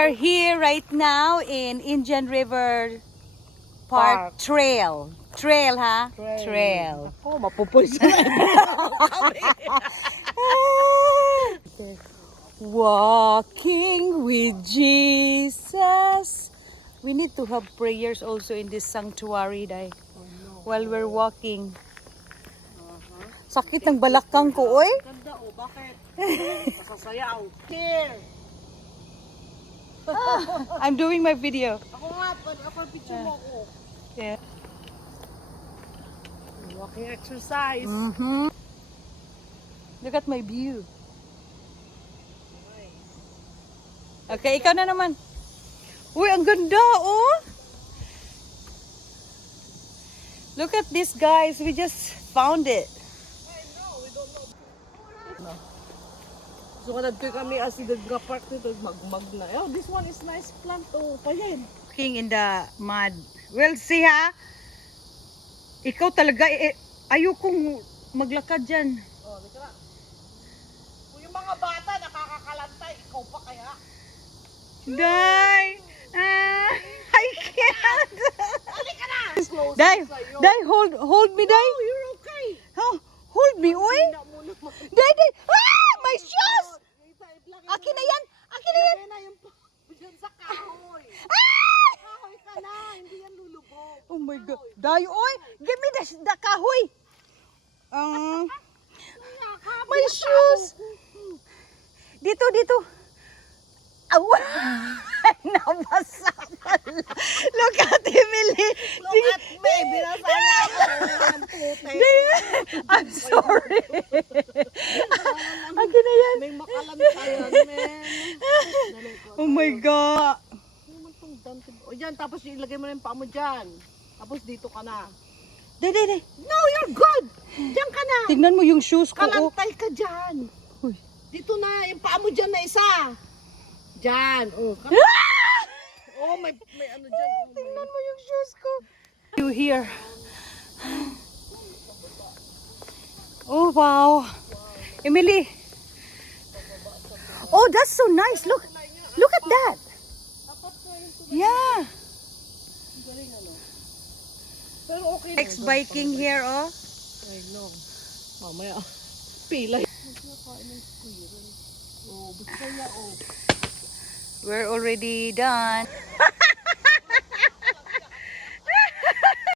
are here right now in Indian River Park Trail. Trail, ha? Trail. Ako, mapupulsa na. Walking with Jesus. We need to have prayers also in this sanctuary, Day. While we're walking. Sakit ng balakang ko, oy. Ganda, oh, bakit? Masasayaw. Here. I'm doing my video. Ako nga, ako picture mo ako. Yeah. Walking exercise. Look at my view. Okay, ikaw na naman. Uy, ang ganda, oh. Look at this, guys. We just found it. So, kanad ko kami as the park dito, magmag na. Oh, this one is nice plant, oh, payan. Walking in the mud. Well, see ha? Ikaw talaga, ayokong maglakad dyan. Oh, lika na. Kung yung mga bata nakakakalantay, ikaw pa kaya? Day! I can't! Halika na! Day! Day, hold me, Day! Oh, you're okay. Oh, hold me, uy! Hindi na muna Day, Day! Ah! My shoes! Akin na yan! Akin na yan! Lagay na yung dyan sa kahoy. Ah! Kahoy ka na, hindi yan lulubog. Oh my God! Day, oy! Give me the kahoy! My shoes! Dito, dito! Aw! Nabasa pala! Look at Emily! Look at me, binasaya ako ng puti. I'm sorry! Akin na yan! May makalantayan, men. Oh my God! Ano naman tong dante? O yan, tapos ilagay mo na yung paa mo dyan. Tapos dito ka na. Day, Day, Day! No, you're good! Diyan ka na! Tignan mo yung shoes ko, oh. Kalantay ka dyan. Uy. Dito na, yung paa mo dyan na isa. Dyan. Oh, oh may ano dyan. Oh, Tingnan mo yung shoes ko. You here. Oh, wow. Emily. Oh, that's so nice. Look. Look at that. Yeah. Pero okay. Next biking here, oh. I know. Mamaya. Pilay. Oh, gusto niya, oh. We're already done.